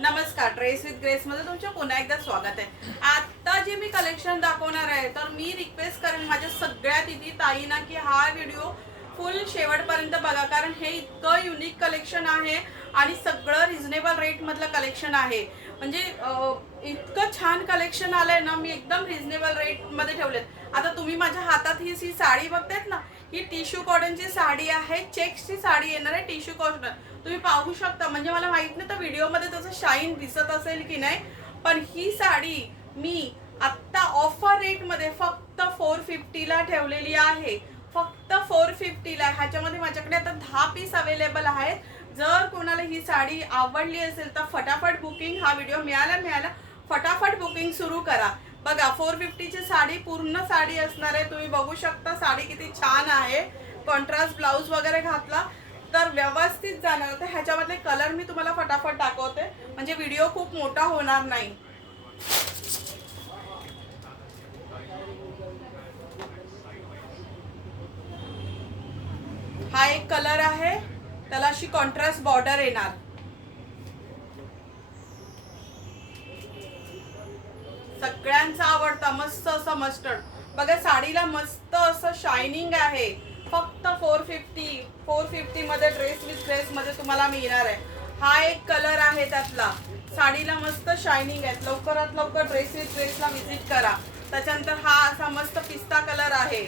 नमस्कार, dress with grace मध्ये तुमचं पुन्हा एकदा स्वागत आहे। आता जे मी कलेक्शन दाखवणार आहे तर मी रिक्वेस्ट करेन माझ्या सगळ्या दिदी ताईंना की हा व्हिडिओ फुल शेवटपर्यंत बघा, कारण हे इतकं युनिक कलेक्शन आहे आणि सगळं रिझनेबल रेट मधलं कलेक्शन आहे। म्हणजे इतकं छान कलेक्शन आलंय ना, मी एकदम रिझनेबल रेट मध्ये ठेवलेत। आता तुम्ही माझ्या हातात ही साडी बघतायत ना, ही टिश्यू कॉटनची साडी आहे, चेक्सची साडी येणार आहे टिश्यू कॉटन। तुम्ही पाहू शकता, म्हणजे मला माहित नाही तर व्हिडिओमध्ये त्याचं शाईन दिसत असेल की नाही, पण ही साडी मी आत्ता ऑफर रेट मध्ये फक्त 450 ला ठेवलेली आहे। फक्त 450 ला। ह्याच्यामध्ये माझ्याकडे आता 10 पीस अवेलेबल आहेत। जर कोणाला ही साडी आवडली असेल तर फटाफट बुकिंग, हा व्हिडिओ मिळाला फटाफट बुकिंग सुरू करा। बघा 450 ची साडी पूर्ण साडी असणार आहे। तुम्ही बघू शकता साडी किती छान आहे। कॉन्ट्रास्ट ब्लाउज वगैरे घातला तर व्यवस्थित जाणार। तर ह्याच्यामधले कलर मी तुम्हाला फटाफट दाखवते, म्हणजे व्हिडिओ खूप मोठा होणार नाही। हा एक कलर आहे, त्याला अशी कॉन्ट्रास्ट बॉर्डर येणार। सगळ्यांचा आवडता मस्त असं मस्टर्ड, बघा साडीला मस्त असं शायनिंग आहे। फक्त 450 मध्ये ड्रेस विथ ग्रेस मध्ये तुम्हाला मिळणार आहे। हा एक कलर आहे त्यातला, साडीला मस्त शायनिंग आहे। लवकरात लवकर ड्रेस विथ ग्रेसला विजिट करा। त्याच्यानंतर हा असा मस्त पिस्ता कलर आहे,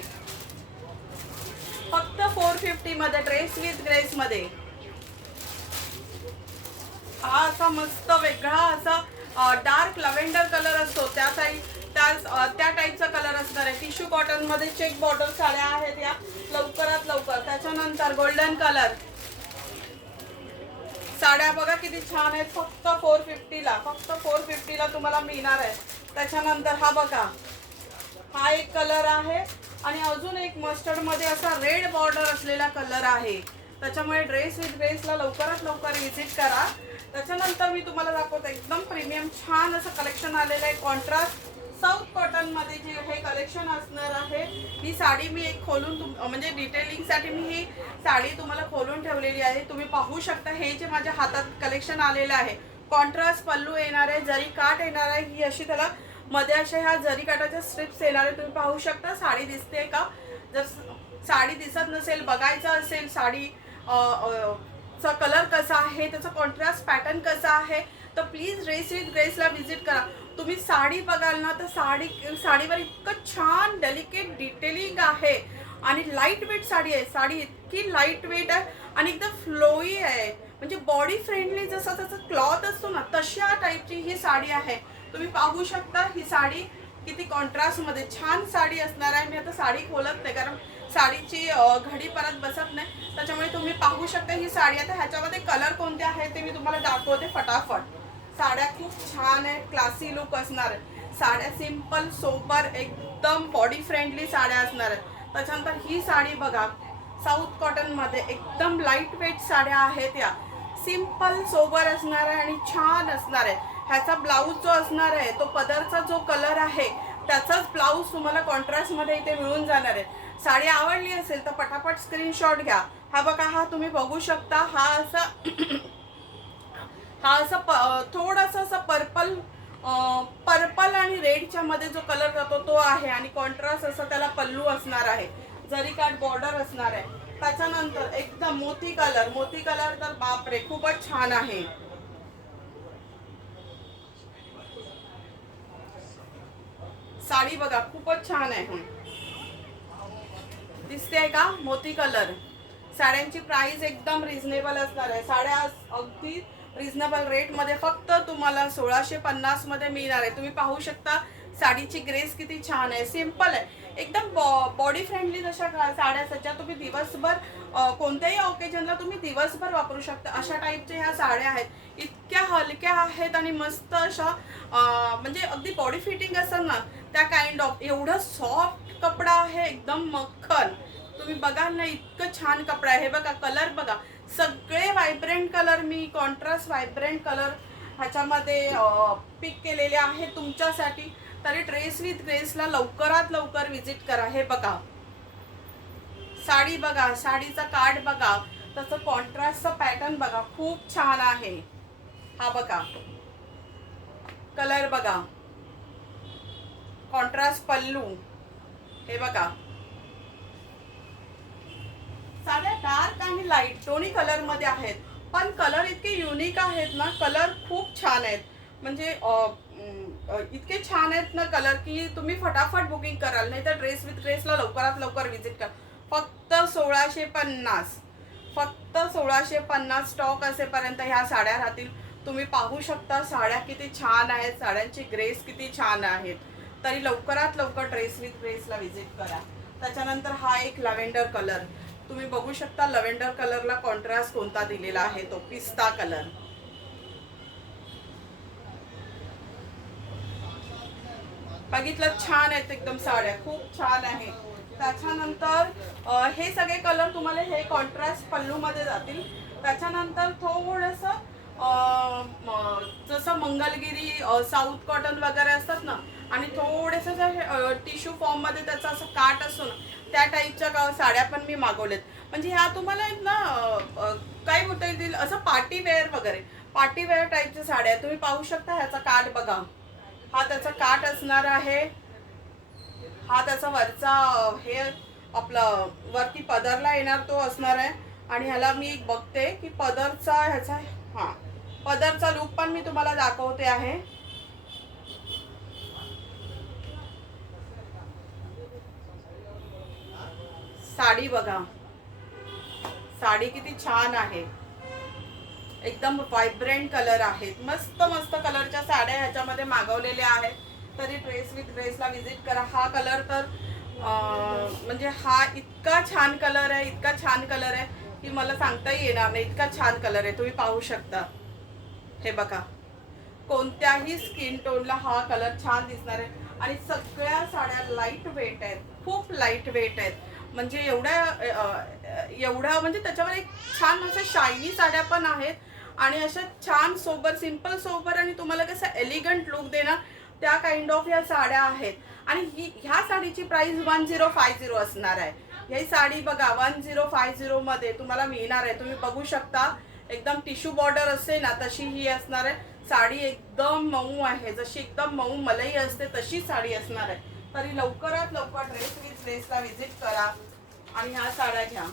फक्त 450 मध्ये ड्रेस विथ ग्रेस मध्ये। हा असा मस्त वेगळा असा डार्क लव्हेंडर कलर असतो त्या टाईपचा कलर असणार आहे। टिश्यू कॉटन मध्ये चेक बॉर्डर साड्या आहेत या, लवकरात लवकर। त्याच्यानंतर गोल्डन कलर साड्या बघा किती छान आहेत, फक्त 450 ला। फक्त 450 ला तुम्हाला मिळणार आहे। त्याच्यानंतर हा बघा, हा एक कलर आहे आणि अजून एक मस्टर्ड मध्ये असा रेड बॉर्डर असलेला कलर आहे। त्याच्यामुळे ड्रेस विथ ग्रेसला लवकरात लवकर विजिट करा। त्याच्यानंतर मी तुम्हाला दाखवते एकदम प्रीमियम छान असं कलेक्शन आलेलं आहे। कॉन्ट्रास्ट साऊथ कॉटन मध्ये जे हे कलेक्शन असणार आहे। ही साडी मी एक खोलून म्हणजे डिटेलिंग साठी मी ही साडी तुम्हाला खोलून ठेवलेली आहे। तुम्ही पाहू शकता हे जे माझ्या हातात कलेक्शन आलेलं आहे। कॉन्ट्रास्ट पल्लू येणार आहे, जरी काठ येणार आहे, ही अशी त्याला मध्ये अशा ह्या जरी काठाच्या स्ट्रिप्स येणार आहे। तुम्ही पाहू शकता साडी दिसते का? जर साडी दिसत नसेल, बघायचं असेल साडी चा कलर कसा आहे, त्याचा कॉन्ट्रास्ट पॅटर्न कसा आहे, तर प्लीज ड्रेस विथ ग्रेसला विजिट करा। तुम्ही साडी बघाल ना तर साडीवर इतकं छान डेलिकेट डिटेलिंग आहे आणि लाईट वेट साडी आहे। साडी इतकी लाईट वेट आहे आणि एकदम फ्लोई आहे, म्हणजे बॉडी फ्रेंडली जसा त्याचा क्लॉथ असतो ना तशा टाईपची ही साडी आहे। तुम्ही पाहू शकता ही साडी किती कॉन्ट्रास्ट मध्ये छान साडी असणार आहे। मी आता साडी खोलत नाही कारण साडीची घडी परत बसत नाही, त्याच्यामुळे तुम्ही पाहू शकता ही साडी। आता ह्याच्यामध्ये कलर कोणते आहेत ते मी तुम्हाला दाखवते फटाफट। साड्या खूप छान आहेत, क्लासी लुक असणार आहे। साड्या सिंपल सोबर एकदम बॉडी फ्रेंडली साड्या असणार आहेत। त्याच्यानंतर ही साडी बघा साऊथ कॉटन मध्ये एकदम लाईट वेट साड्या आहेत या, सिंपल सोबर असणार आहे आणि छान असणार आहे। ह्याचा ब्लाऊज जो असणार आहे तो पदरचा जो कलर आहे त्याचाच ब्लाऊज तुम्हाला कॉन्ट्रास्ट मध्ये इथे मिळून जाणार आहे। साडी आवडली असेल तर पटापट स्क्रीनशॉट घ्या। हा बघा, हा तुम्ही बघू शकता, हा असा थोडासा असा पर्पल आणि रेडच्या मध्ये जो कलर जातो तो आहे आणि कॉन्ट्रास्ट असा त्याला पल्लू असणार आहे, जरी काठ बॉर्डर असणार आहे। त्याच्यानंतर एकदम मोती कलर तर बापरे खूपच छान आहे। साडी बघा खूपच छान आहे, दिसते का? मोती कलर। साड्यांची प्राइस एकदम रिझनेबल असणार आहे। साड्या अगदी रिझनेबल रेट मध्ये फक्त तुम्हाला 1650 मध्ये मिळणार आहे। तुम्ही पाहू शकता साडीची ग्रेस किती छान आहे, सिंपल आहे एकदम बॉडी फ्रेंडली जशा साड्या सज्जा तुम्ही दिवसभर कोणत्याही ओकेजनला तुम्ही दिवसभर वापरू शकता अशा टाईपच्या ह्या साड्या आहेत। इतक्या हलक्या आहेत आणि मस्त अशा म्हणजे अगदी बॉडी फिटिंग असेल ना त्या काइंड ऑफ, एवढं सॉफ्ट कपडा आहे एकदम मक्खन। तुम्ही बघाल ना इतकं छान कपडा आहे। बघा कलर बघा, सगळे व्हायब्रंट कलर, मी कॉन्ट्रास्ट व्हायब्रंट कलर ह्याच्यामध्ये पिक केलेले आहे तुमच्यासाठी। तरी ड्रेस विथ ग्रेसला लवकरात लवकर विजिट करा। हे बघा साडी बघा, साडीचा काठ बघा, त्याचं कॉन्ट्रास्टचा पॅटर्न बघा, खूप छान आहे। हा बघा कलर बघा, कॉन्ट्रास्ट पल्लू, हे बघा. साड्या डार्क आणि लाईट दोन्ही कलर मध्ये आहेत, पण कलर इतके युनिक आहेत ना, कलर खूप छान आहेत. म्हणजे इतके छान आहेत ना कलर की तुम्ही फटाफट बुकिंग कराल, नाही तर ड्रेस विथ ड्रेसला लवकरात लवकर विजिट करा. फक्त 1650, फक्त 1650 स्टॉक असेपर्यंत ह्या साड्या राहतील. तुम्ही पाहू शकता साड्या किती छान आहेत, साड्यांची ग्रेस किती छान आहेत. तरी लवकरात लवकर ड्रेस विथ ड्रेसला विजिट करा. त्याच्यानंतर हा एक लव्हेंडर कलर तुम्ही बघू शकता. लव्हेंडर कलरला कॉन्ट्रास्ट कोणता दिलेला आहे, तो पिस्ता कलर. बघितलं, छान आहेत एकदम साड्या, खूप छान आहे. त्याच्यानंतर हे सगळे कलर तुम्हाला हे कॉन्ट्रास्ट पल्लू मध्ये जातील. त्याच्यानंतर थोडंसं जसं मंगलगिरी साऊथ कॉटन वगैरे असतात ना, आणि थोडेसं टिश्यू फॉर्म मध्ये त्याचा असं काट असतो ना, त्या टाईपच्या साड्या पण मी मागवल्यात. म्हणजे ह्या तुम्हाला आहेत ना काय बोलता येईल, असं पार्टी वेअर वगैरे, पार्टी वेअर टाईपच्या साड्या तुम्ही पाहू शकता. ह्याचा काट बघा, हा त्याचा काट असणार आहे. हा त्याचा वरचा हे आपलं वरती पदरला येणार तो असणार आहे. आणि ह्याला मी एक बघते की पदरचा ह्याचा, हा पदरचा लुक पण मी तुम्हाला दाखवते आहे. साडी बघा, साडी किती छान आहे, एकदम व्हायब्रंट कलर आहेत. मस्त मस्त कलरच्या साड्या ह्याच्यामध्ये मागवलेल्या आहेत. तरी ड्रेस विथ ड्रेसला विजिट करा. हा कलर तर म्हणजे हा इतका छान कलर आहे, इतका छान कलर आहे की मला सांगताही येणार नाही, इतका छान कलर आहे. तुम्ही पाहू शकता, हे बघा, कोणत्याही स्किन टोनला हा कलर छान दिसणार आहे. आणि सगळ्या साड्या लाईट वेट आहेत, खूप लाईट वेट आहेत. म्हणजे एवढा म्हणजे त्याच्यावर एक छान असं शायनी साड्या पण आहेत, आणि अशा छान सोबर, सिंपल सोबर, आणि तुम्हाला कसं एलिगंट लुक देणार त्या काइंड ऑफ ह्या साड्या आहेत. आणि ह्या साडीची प्राइस 1050 असणार आहे. ही साडी बघा 1050 मध्ये तुम्हाला मिळणार आहे. तुम्ही बघू शकता, एकदम टिश्यू बॉर्डर असते ना तशी ही असणार आहे. साडी एकदम मऊ आहे, जशी एकदम मऊ मलई असते तशी साडी असणार आहे. तरी लवकरात लवकर ड्रेस विथ ड्रेसला विजिट करा आणि ह्या साड्या घ्या.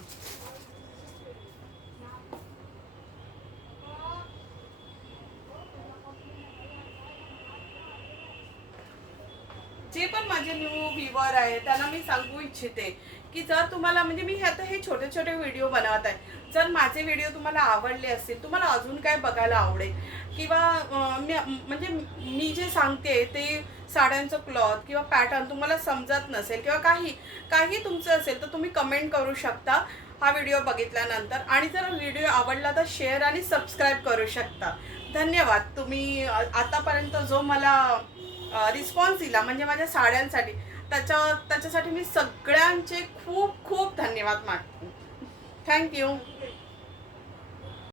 जे पण माझे न्यू व्ह्यूवर आहे त्यांना मी सांगू इच्छिते की जर तुम्हाला, म्हणजे मी आता हे छोटे छोटे व्हिडिओ बनवत आहे, जर माझे व्हिडिओ तुम्हाला आवडले असतील, तुम्हाला अजून काय बघायला आवडेल, किंवा म्हणजे मी जे सांगते ते साड्यांचं क्लॉथ किंवा पॅटर्न तुम्हाला समजत नसेल, किंवा काही तुमचं असेल, तर तुम्ही कमेंट करू शकता हा व्हिडिओ बघितल्यानंतर. आणि जर व्हिडिओ आवडला तर शेअर आणि सबस्क्राईब करू शकता. धन्यवाद. तुम्ही आतापर्यंत जो मला रिस्पॉन्स दिला म्हणजे माझ्या साड्यांसाठी, त्याच्यासाठी मी सगळ्यांचे खूप खूप धन्यवाद मागते. थँक्यू.